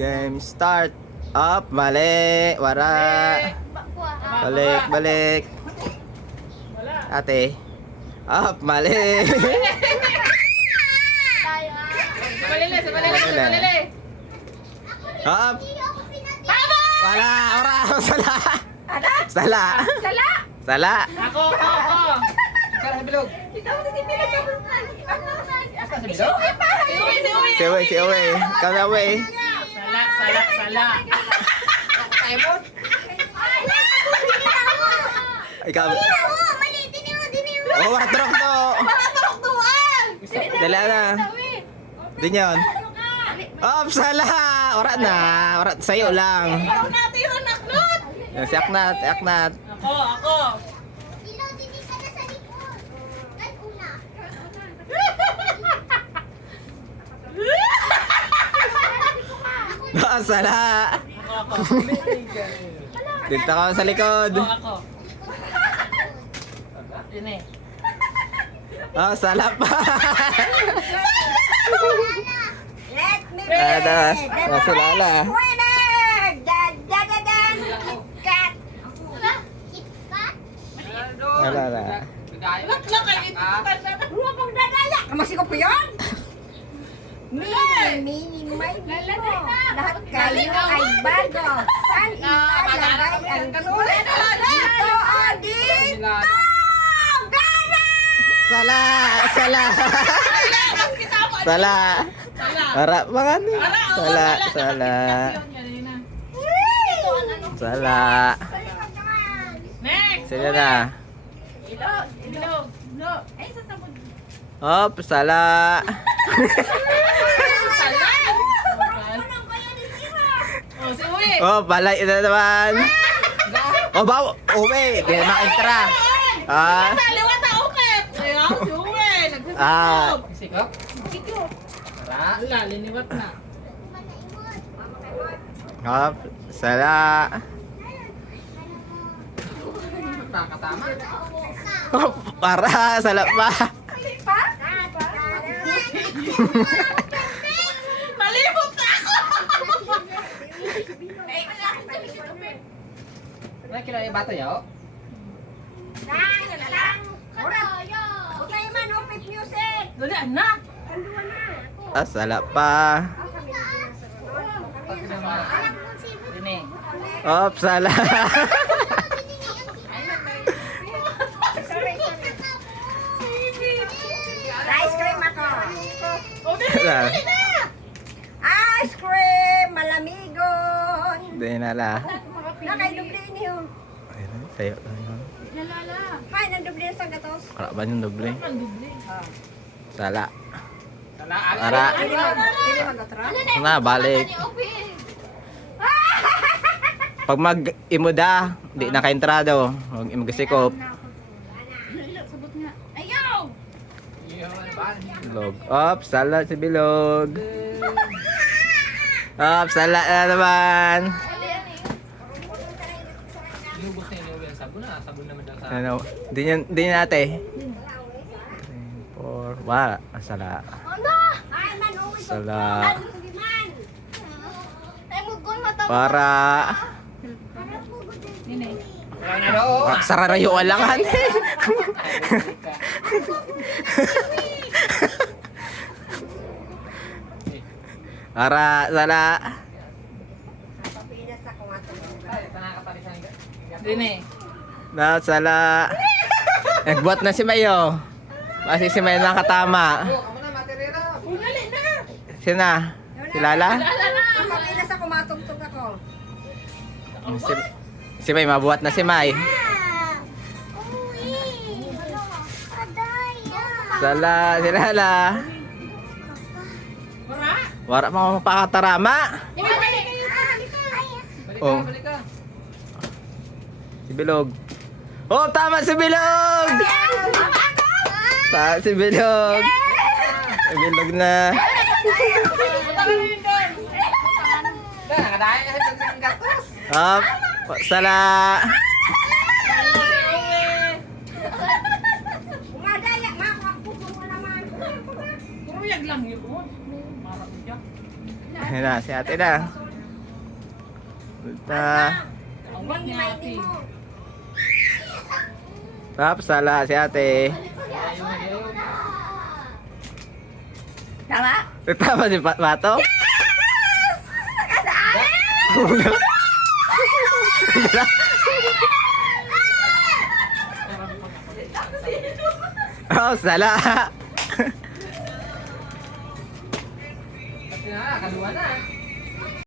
Game start. Up, mali. Wara. Balik, balik. Ate. Up, mali. Sabalili. Up. Wala, ora. Sala. Sala. Sala. Ako. Ikaw sa bilog. Si Uwe, si Uwe. Ikaw na, Uwe. Sala. Ikaw. Oh, waraturok to. Dala na. Din yun. Up, sala. Ora na. Ora, sa'yo lang. Si Aknat, Aknat. Ako. Ah, sala. Dito ka sa likod. Ako. Yun eh. Oh, sala pa. Let me Adas. Oh, sulala. winner! Da-da-da-dan! KitKat! Wala na. Huwag mong dadaya! Kamasi ko po yun? Mini, may mino. Lahat kayo ay bago. Saan ilalagay ang sulit? Dito o dito! Gana! Sala, sala. Sala. Para mga ano? Sala, sala. Sala. Next. Sila na. Ilog. Hop, sala. Oh, si Uwe. Oh, balay na naman. Oh, bawo. Uwe, di na makintra. Ah, Liwata ukip. Ayaw, si Uwe. ah. Nagsisikop. Sikop. Tara. Wala, liniwat na. Hop, sala. Nakakatama. Hop, para, sala pa. Malibot na ako. Nah, kira yung bata yaw. Okay man, upit music! Dali, anak. Ah, sala pa. Yun eh. Hop, sala. Ice cream ako! Ice cream! Malamigon! Di na la. Nakay dubli niyo. Ayun, sa'yo. Hay, nandubli sa gatos. Wala ba yung doble? Sala. Tala. Para. Pili mag-atra. Na, balik. Pag mag-imuda, di na ka-entrado. Huwag mag-sikop. Bilog. Op, sala si Bilog. Op, sala na naman. Inubos na yun yung sabon na. Sabon naman daw sa... Ano, di niya ate. 4, wala. Sala. Ay, man, uwi ko. Sala. Hindi man. Para. Wala na daw. Sararayo alangan. Para, sala. Papinas ako nga ito. Ay, tanakatalisan ka. Yun eh. Na, sala. Nagbuhat na si Mayo. Kasi si Mayo nakatama. Kamu na, materera. Sina? Si Lala? Papinas ako, matungtog ako. Si May, mabuhat na si May. Sala, si Lala. Wala mga mapakatarama. Oh. Balik ka. Si Bilog. Oh, tama si Bilog! Tama si Bilog. Si Bilog na. Nakadaya ka sa gatos. Up. Sala. Umadaya, makakupo mo naman. Puruyag lang yun. Marami siya. Ayun na, si ate na. Ta. Awat ni ate. Sala si ate. Tama? Tama si Bato? Oh, sala. Pati na, kaluwa na.